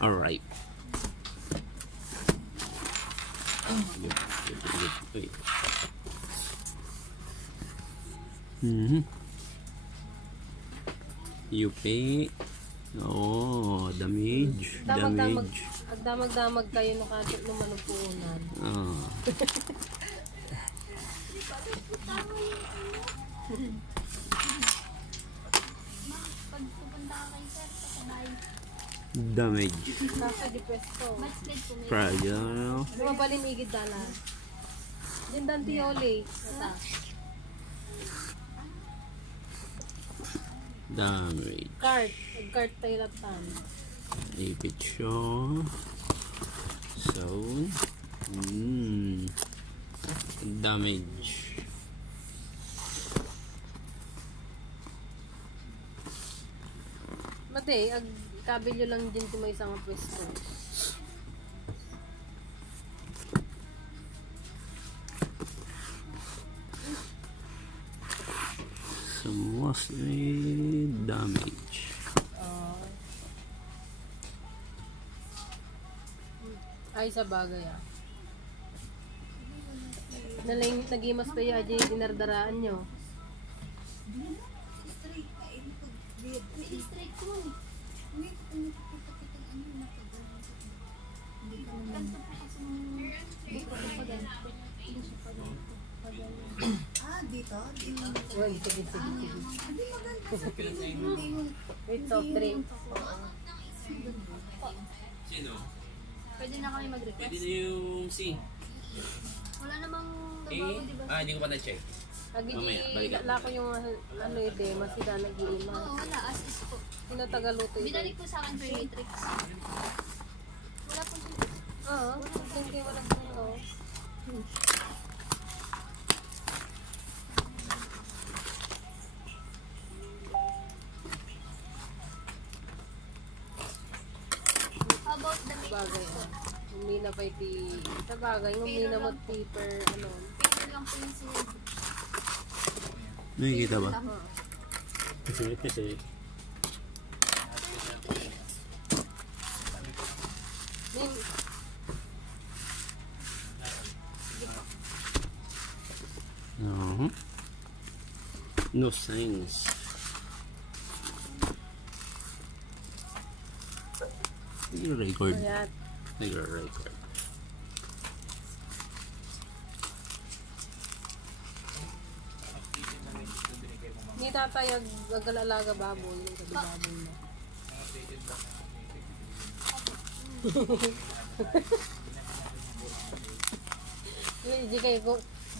Alright. Wait. Yupi. Oh, damage. Damage. Agdamag-damag kayo nakatit ng manupunan. Ah. Damage. Nasa depresto. Fragile. Lumabalin igid dalan. Jindan tioli. Nata. Damage. Card tayo latan. Ipit siya. So, damage. Mate, ag kabilyo lang din ti may isang pwesto. So, mostly damage. Ay, sa bagay ah. Nagimas pa yung aja yung dinardaraan nyo. Dito? Wait, soft drink. Sino? Pwede na kami mag-request. Pwede na yung C. Wala namang Eh? trabaho, diba? Hindi ko pa na-check. Mamaya, balikan. Lako yung ano ide, masida nag-iima. Oo, wala. As is po. Sino tagaluto ide? Binalik po sa akin per matrix. Wala po siya. Oo, hindi wala ko. How about the matrix Bagay po? ah. Umina pa iti. Sa bagay, umina mo paper, ano. Paper lang po yung sinid. Nakikita ba? Din, No signs. Record. ayan. Nag-record. Hindi tatayag agalalaga baboy. Yung sabi baboy na.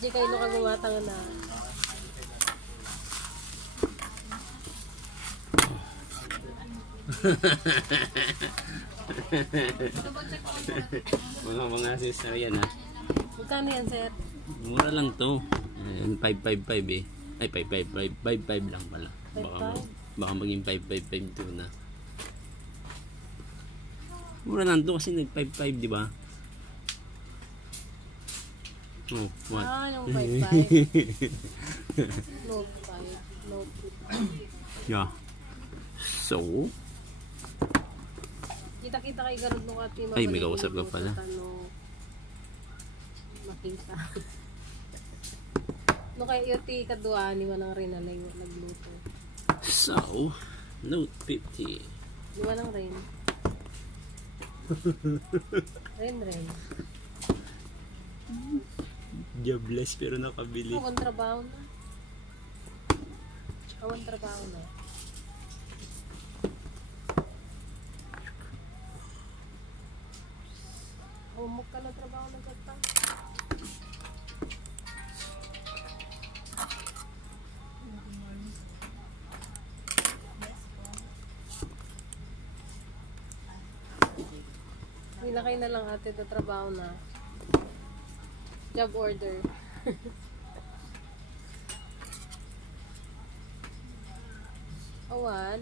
Di kayo no kagumatang na. Mga sister yan ha. Magkano yan, sir? Mura lang to. 555 eh. Ay 555. 55 lang pala. Baka maging 555 to na. Mura lang to kasi nag 55 di ba? Oh, what? Ah, yung 5-5. No 5. No 5. Yeah. So, Kita-kita kay ganun nung ati. Ay, may kausap ka pala. Makita. No kay iti kadua ni manang rinalay nagluto. so, note 50. Di ba nang rain? Rain. Jobless pero nakabili. Awan trabaho na. Awan trabaho na. Humok ka na trabaho na gatang. Nilakay na lang ate ito trabaho na. Job order. Awan.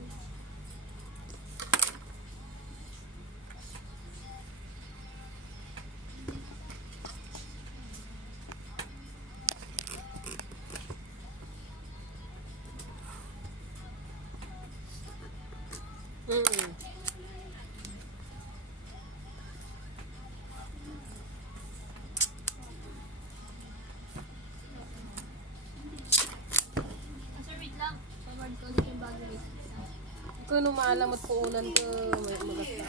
Kung maalam at puunan ko, may magas na.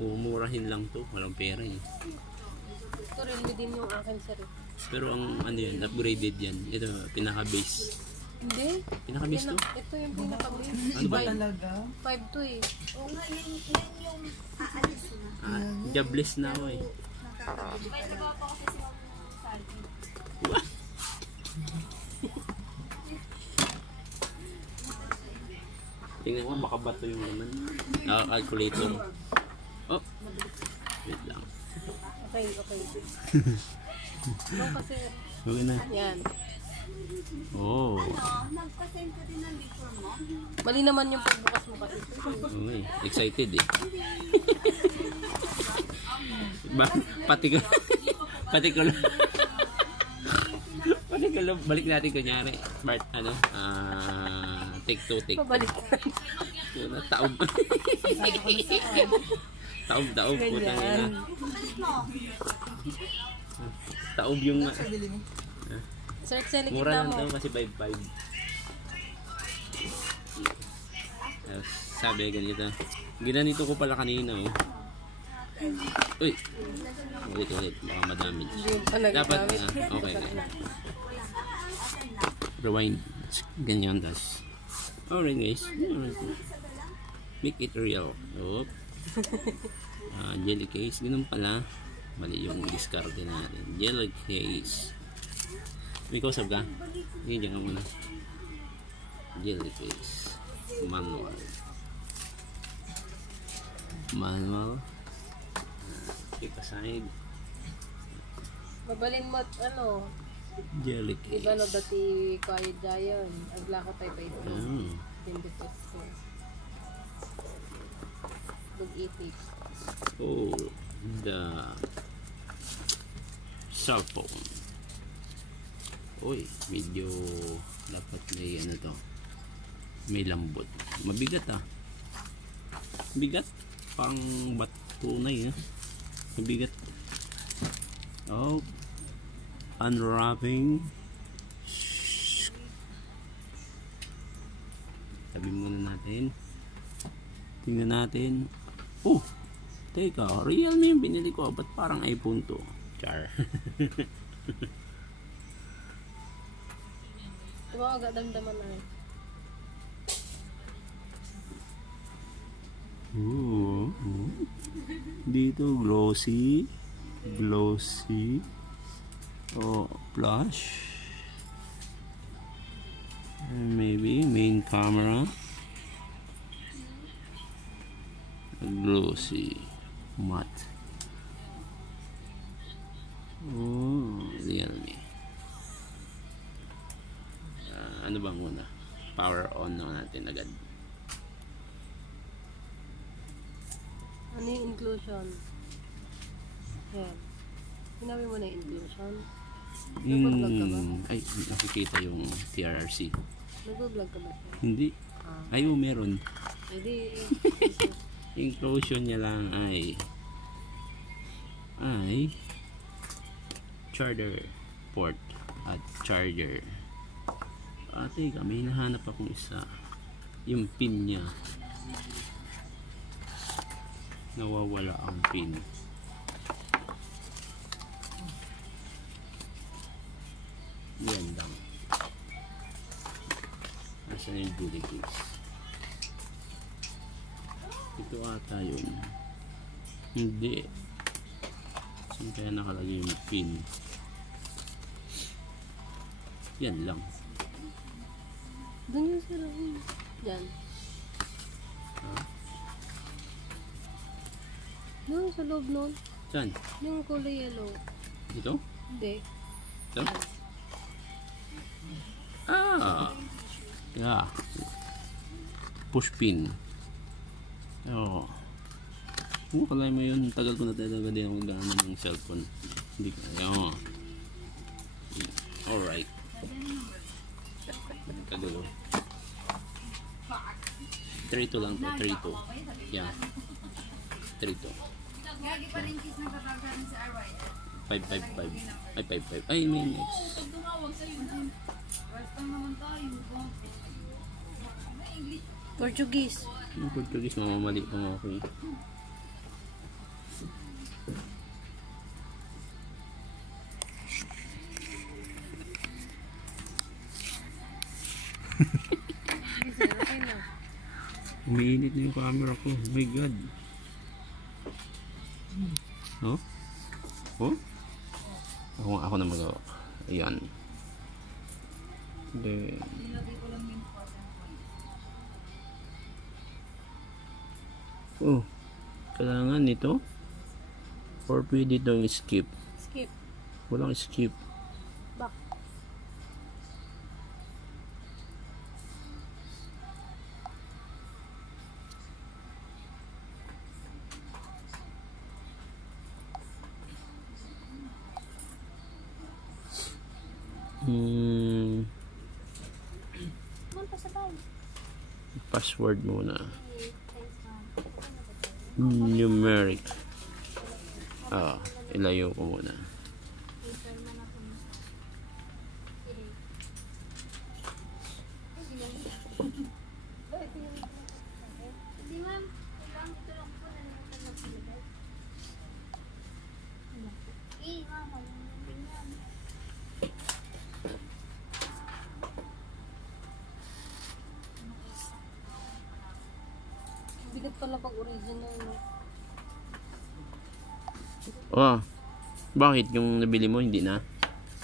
Mumurahin lang to, walang pera eh. Ito Realme din yung akin sir. Pero ang ano yan, upgraded yan. Ito, pinaka-base. Hindi. Pinaka-base to? Ito yung pinaka-base. Ano ba? Talaga? 5 to eh. Oo nga, yan yung aalis na. Jobless na ako eh. May trabaho pa kasi si Ma'am Salvi. What? Tingnan ko, baka bato yung naman. Calculator. Oh! Wait lang. Okay. Ito kasi, Okay na. yan. Oh. Nagpa-send ka din ng picture mo? Mali naman yung pagbukas mo kasi. Okay. Excited eh. Pati ko lang. Balik natin kunyari. Bart, ano? Take 2, take 2. Pabalik. Taob. Taob. Putang ina. Taob yung... Sir, sa Mura likita lang mo. to kasi 5-5. Sabi ganito. Ginanito ko pala kanina oh. Uy. Ulit. Baka madamage. Hindi pa Dapat nagagamit. okay. Rewind. Ganyan tas. Alright guys. Make it real. Oop. Jelly case. Ganun pala. Mali yung discard natin. Jelly case. May kausap ka? Hindi, dyan ka muna. Jelly case. Manual. Keep aside. Mabalin mo at ano. Jelly case. Iba no dati quiet giant. Aglako tayo pa ito. Hindi pesto. Bug-itik. Oh, the cell phone. Uy, medyo dapat may ano to. May lambot. Mabigat ah. Bigat. Parang tunay ah. Mabigat. Oh. Unwrapping. Tabi muna natin. Tingnan natin. Oh! Teka, Realme yung binili ko. Ba't parang iPhone to? Char. Diba agad damdaman na eh. Ooh. Dito glossy. Oh, flash. Maybe main camera. Glossy. Matte. Oh, Realme. Ano ba muna? Power on na natin agad. Ano yung inclusion? Yan. Sinabi mo na yung inclusion? Nag-vlog ka ba? Ay, nakikita yung TRC. Nag-vlog ka ba? Hindi. Ay, meron. Hindi. Inclusion niya lang ay charger port at charger. Teka, may hinahanap akong isa. Yung pin niya. Nawawala ang pin. Yan lang. Nasaan yung goodie case? Ito ata yun. Hindi. Saan kaya nakalagay yung pin? Yan lang. Doon yung sila. Yan. Doon sa loob nun. Saan? Yung kulay yellow. Ito? Hindi. Ito? Yeah. Push pin. Oh. Kalay mo yun. Tagal ko na talaga din ako gano'n ng cellphone. Hindi ko. Alright. Tagal. 32 lang to, 32. Yeah. 32. Gagi pa rin kiss na katagalan si RY. 555. Ay, 55. Ay, minutes. Tumawag sa'yo na. First time naman tayo. English. Portuguese. Yung Portuguese, mamamali pa nga ako eh. Sige, sir. Okay na. Umiinit na yung camera ko. Oh my god. Oh? Oh? Ako na magawa. Ayan. Then, oh, kailangan nito? Or pwede itong skip? Skip. Walang skip. Back. Password muna. Numeric. Ilayo ko muna. Bigat pala pag original. No? Oh, bakit yung nabili mo hindi na?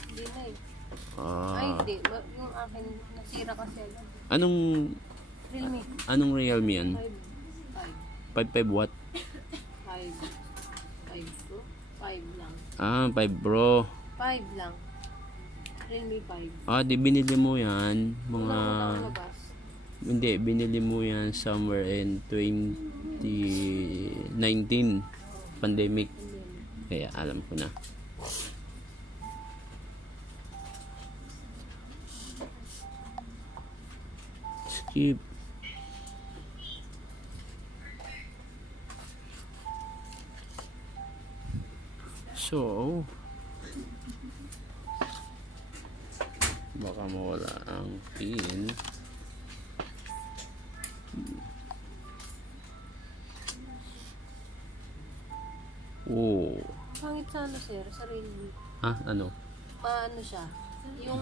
Hindi na eh. Ah, Ay, hindi. Yung akin, nasira kasi. anong Realme. anong Realme yan? 5. 55 watt? 5. 5 Pro? 5 lang. 5 Pro. 5 lang. Realme 5. Di binili mo yan mga Walang labas. hindi, binili mo yan somewhere in 2019 pandemic. Kaya alam ko na. Skip. So, baka mawala ang pin. Oh. Pangit sa ano, sir? Sa Realme. Ano? Paano siya? Yung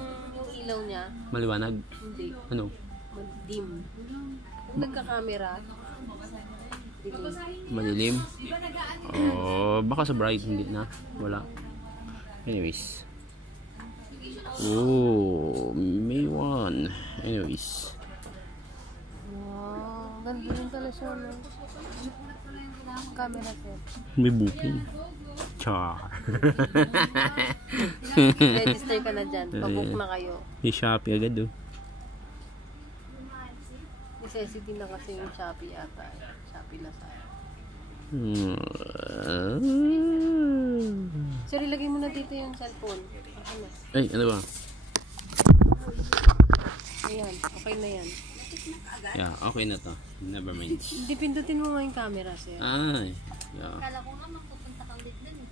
ilaw niya, Maliwanag? hindi. Ano? Dim. Kung nagka-camera, dilim. Madilim? Baka sa bright hindi na. Wala. Anyways. May one. Anyways. Wow. Ganda rin pala siya, no? Camera, sir. May booking. Char. Register ka na dyan. Pabook na kayo. May Shopee agad oh. Necessity na kasi yung Shopee ata. Shopee na sa. Sir, ilagay mo na dito yung cellphone. Ano? Ay, ano ba? Ayan, okay na yan. Yeah, okay na to. Never mind. Hindi, pindutin mo nga yung camera, sir. Ay, yeah. Kala ko nga magpupunta kang ulit dun eh.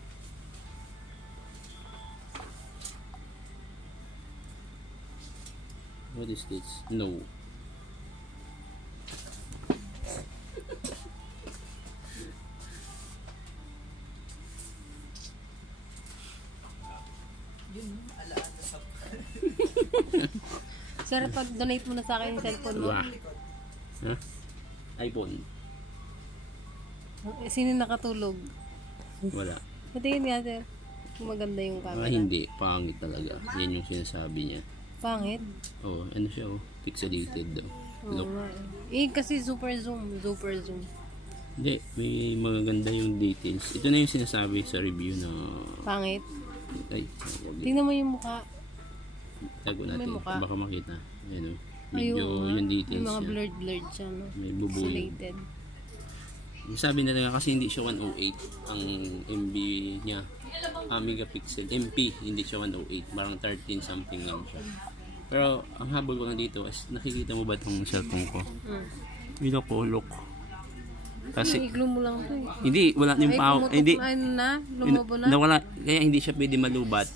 What is this? No. Sir, pag-donate mo na sa akin yung cellphone mo. Wah. Huh? iPhone. Sino nakatulog? Wala. Patingin nga, sir. Kung maganda yung camera. Hindi. Pangit talaga. Yan yung sinasabi niya. Pangit? Oh, ano siya oh. Pixelated daw. Oo Look. nga eh. Kasi super zoom. Super zoom. Hindi. May magaganda yung details. Ito na yung sinasabi sa review na... Pangit. Ay, Tingnan mo yung mukha. tago natin. May mukha. Baka makita. Ayan oh. Ayun Medyo nga. yung details Yung mga niya. blurred siya, no? May bubuyog. Pixelated. Sabi na nga kasi hindi siya 108 ang MB niya. Megapixel. MP, hindi siya 108. Parang 13 something lang siya. Pero ang habol ko lang dito is nakikita mo ba itong cellphone ko? Ilokolok. Kasi Yung iglo mo lang to eh. hindi wala yung Ay, power. pumutok Hindi na, ano na, lumobo na. nawala kaya hindi siya pwede malubat.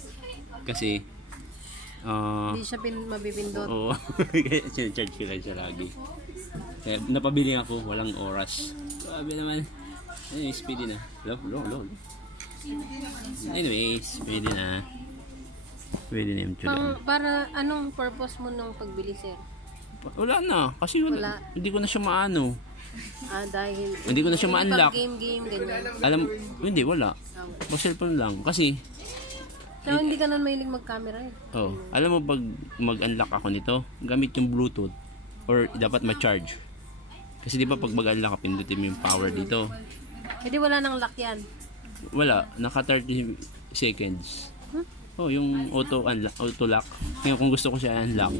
Kasi Hindi siya mabibindot. oo. Kaya charge ko lang siya lagi. Kaya napabili ako, walang oras. Sabi naman. Anyways, pwede na. Lo. Anyways, pwede na. Pwede na yung tsulang. Para anong purpose mo nung pagbili, sir? Wala na. Kasi Wala. hindi ko na siya maano. Dahil Hindi ko na siya ma-unlock. game, ganyan. Alam, hindi, wala. Pag cellphone lang. Kasi, So, hindi ka na mahilig mag-camera eh. alam mo pag mag-unlock ako nito, gamit yung Bluetooth or dapat ma-charge. Kasi di ba pag mag-unlock ka, pindutin mo yung power dito. Hindi wala nang lock yan. Wala, naka 30 seconds. Yung auto lock. Ngayon kung gusto ko siya unlock,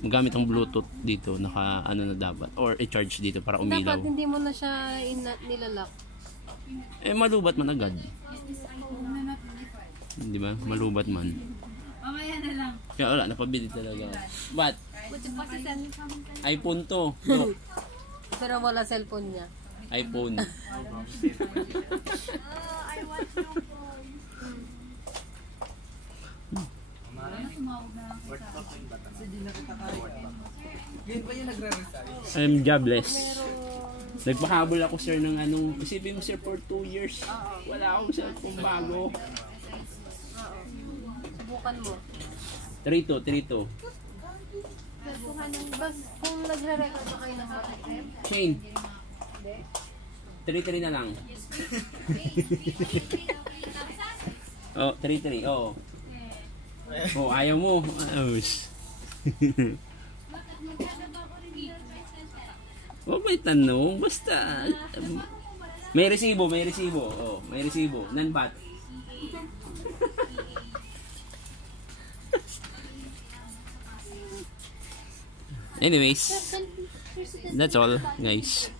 magamit ang Bluetooth dito, naka ano na dapat or i-charge dito para umilaw. Dapat hindi mo na siya nilalock. Malubat man agad. Di ba? Malubat man. Mamaya na lang. Kaya wala, napabili talaga. But, Buti pa si Sen. iPhone to. Look, Pero wala cellphone niya. iPhone. I want your phone. I'm jobless. Nagpahabol ako sir ng anong, isipin mo sir for 2 years. Wala akong cellphone bago. Subukan mo. 3-2. Kung nagre-record ba kayo ng bakit? Shane. 3-3 na lang. 3-3. Ayaw mo. Huwag may tanong. Basta. May resibo. May resibo. Non-bat. Anyways, that's all, guys.